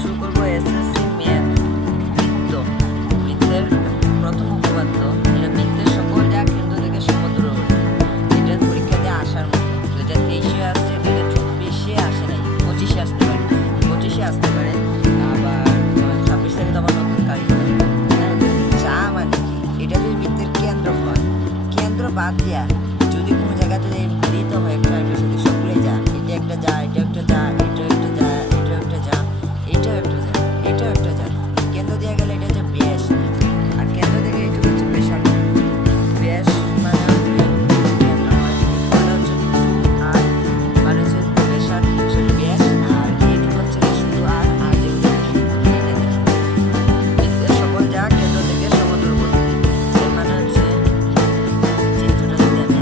শুরু করবো SSC math বৃত্ত। বৃত্তের প্রথম উপপাদ্য, এটা বৃত্তের সকল যা কেন্দ্র থেকে সমদূর। এটা পরীক্ষা দিয়ে আসার মতো 2023-এ আসছে, 2024-এ আসে নাই, 25-এ আসতে পারে, 25-এ আসতে পারে, আবার 26 থেকে তো আবার নতুন কারিগর। যা মানে কি, এটা যদি বৃত্তের কেন্দ্র হয়, কেন্দ্র বাদ দিয়া যদি কোনো জায়গায় যদি মিলিত হয় একটা এটার সাথে, সবগুলোই যা, এটা একটা যা, এটা একটা যা, এটা একটা যা, এটা একটা যা, এটাও একটা যা, এটাও একটা যা, কেন্দ্র দেওয়া গেলে এটা হচ্ছে ব্যাস, আর কেন্দ্র থেকে এইটুকু হচ্ছে ব্যাসার্ধ। ব্যাস মানে হচ্ছে কেন্দ্র হয়, এটা হচ্ছে 2r, মানে হচ্ছে ব্যাসার্ধ হচ্ছে ব্যাস, আর এইটুকু হচ্ছে শুধু আর যেগুলো বৃত্তের সকল যা কেন্দ্র থেকে সমদূরবর্তী। এর মানে হচ্ছে চিত্রটা যদি আমি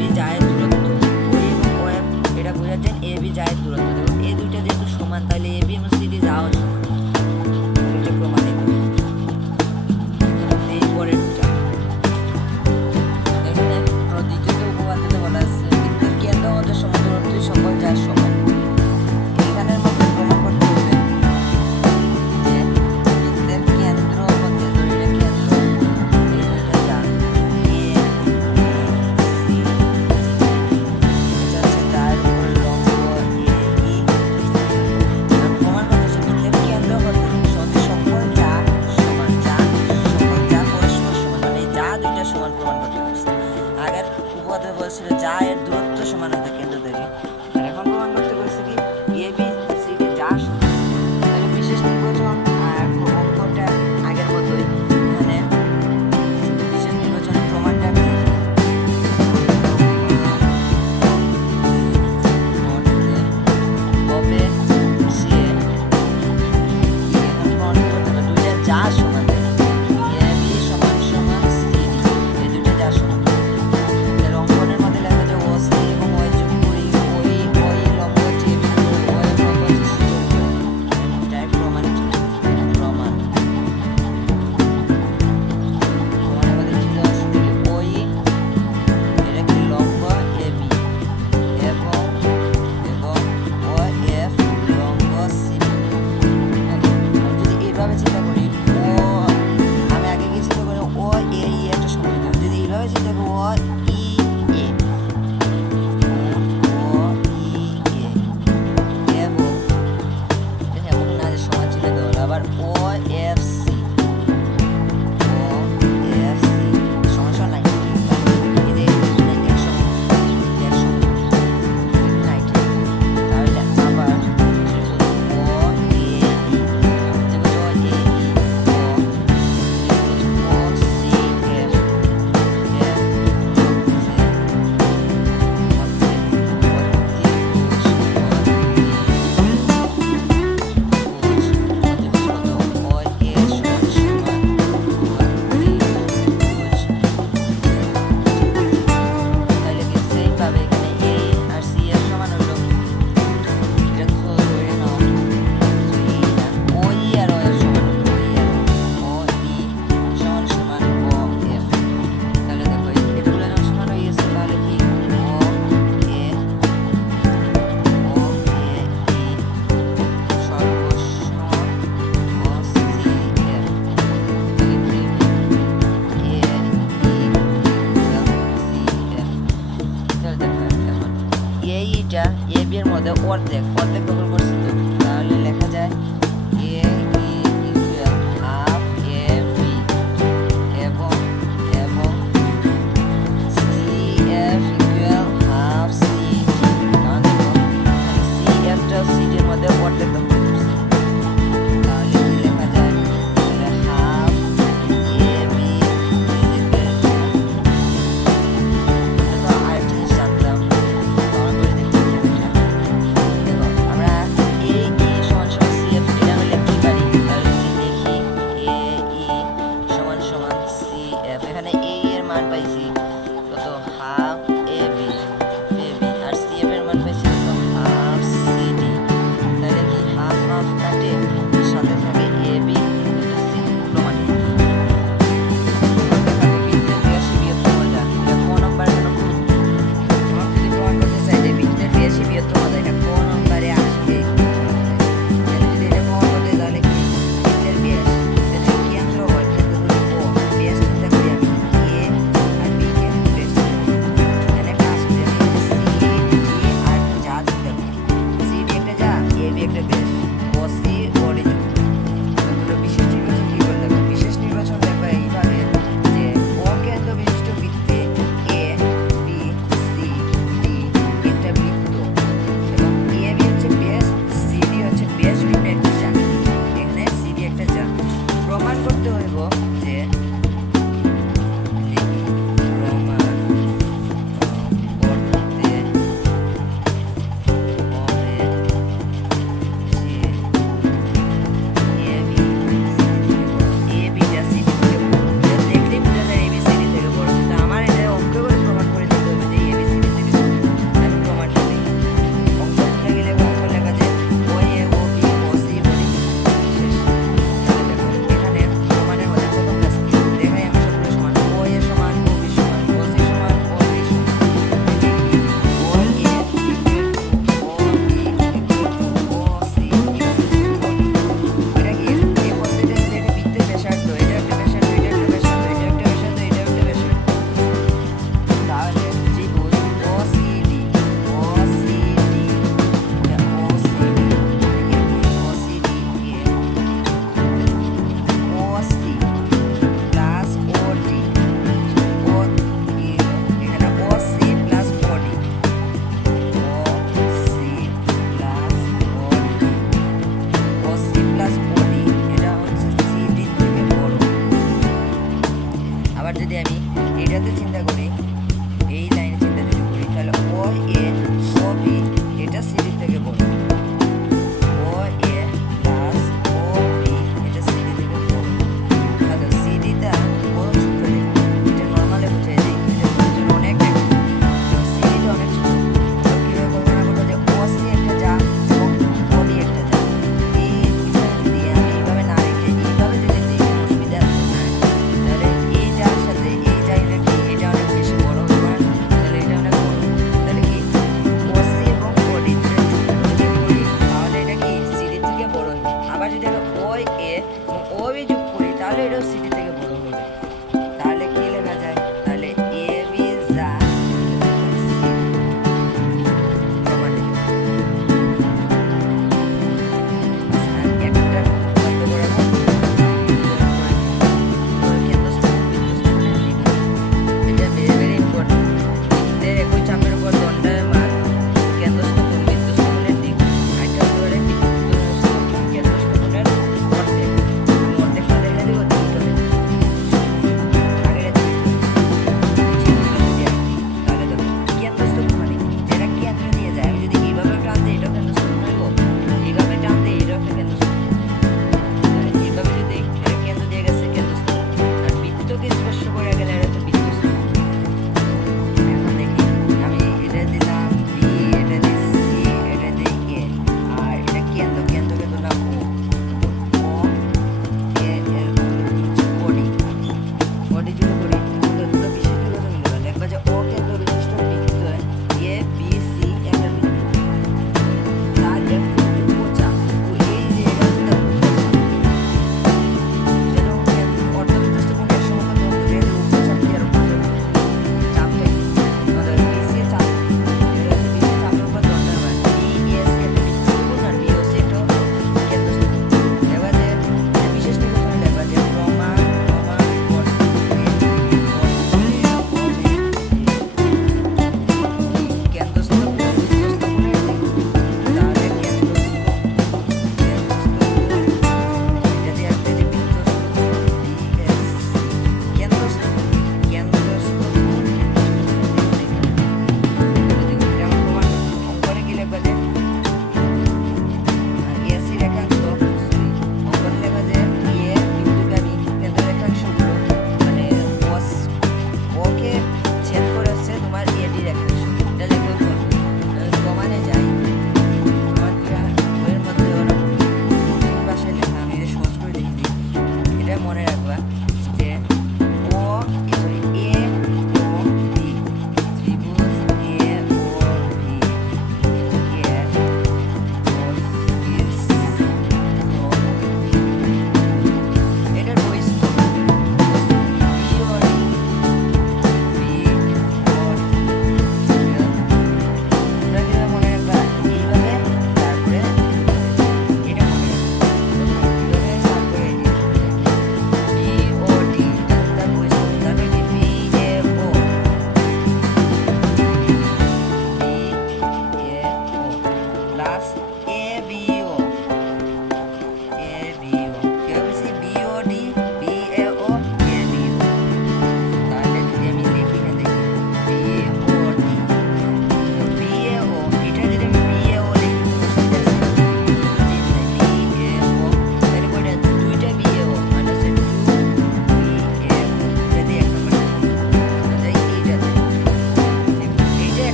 বি জায়ের দূরত্ব, ও এবং ও এফ এটা বোঝাচ্ছেন এ বি জায়ের দূরত্ব। দেখো এই দুইটা যেহেতু সমান তাহলে এ বি এবং সিডি যাওয়া সমান, এটা প্রমাণিত। এই পরেরটা এখানে দ্বিতীয়ত উপপাদ্যতে বলা আছে বৃত্তের কেন্দ্র মধ্যে সমদূরত্বই সকল যার সমান। এখানের মধ্যে প্রমাণ করতে হবে যে বৃত্তের কেন্দ্র মধ্যে ধরে কেন্দ্র এই দুইটা যা এ সি, এটা হচ্ছে তার উপর লম্ব এ ই। প্রমাণ করতে হচ্ছে বৃত্তের কেন্দ্র মধ্যে সকল যা সমান, যা সকল যা পরস্পর সমান, মানে যা দুইটা সমান প্রমাণ করতে হচ্ছে। আগের উপপাদ্য বলছিল যা এর দূরত্ব সমান হতে কেন্দ্র থেকে, আর এখন প্রমাণ করতে বলছে কি এ বি সি ডি যা সমান। তাহলে বিশেষ নির্বাচন আর অঙ্কটা আগের মতোই, এখানে বিশেষ নির্বাচনের প্রমাণটা কি হবে সে এখন প্রমাণ করতে হবে দুইটা যা সমান, এ বি সমান সমান সি ডি, এই দুইটা যা সমান। তাহলে অঙ্কনের মধ্যে লেখা যায় ও সি এবং ওই যোগ করি, ওই লম্ব হচ্ছে এ বির উপরে, ওই লম্ব হচ্ছে সি এর উপরে। এটাই প্রমাণিত প্রমাণ। প্রমাণের মধ্যে কি দেওয়া আছে দেখি, ওই এটা কি লম্ব এ বি এবং ও এফ লম্ব সি ডি। আমি যদি এইভাবে চিন্তা করি, ও আমি আগে কি চিন্তা করি ও এ ই একটা সমীকরণ, আমি যদি এইভাবে চিন্তা করি ও ই এ, ও ই এ এবং এমন না যে সমান চিহ্ন দেওয়া হলো, আবার ও এফ সি, ও এফ সি সমান সমান 90, এই যে 100 90, তাহলে আবার ও এ ই, যেমন ও এ ই ও সি এফ, এফ হচ্ছে এইটা এ বি এর মধ্যে অর্ধেক দখল করছে, তো তাহলে লেখা যায় A E equal half A B এবং C F equal half C D. কারণ দেখো সি এফটা সি ডির মধ্যে অর্ধেক দখল করছে, তাহলে কি লেখা যায়, তাহলে হাফ এ বি আরেকটা জিনিস জানতাম, আমরা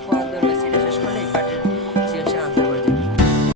বরাদ্দ রয়েছে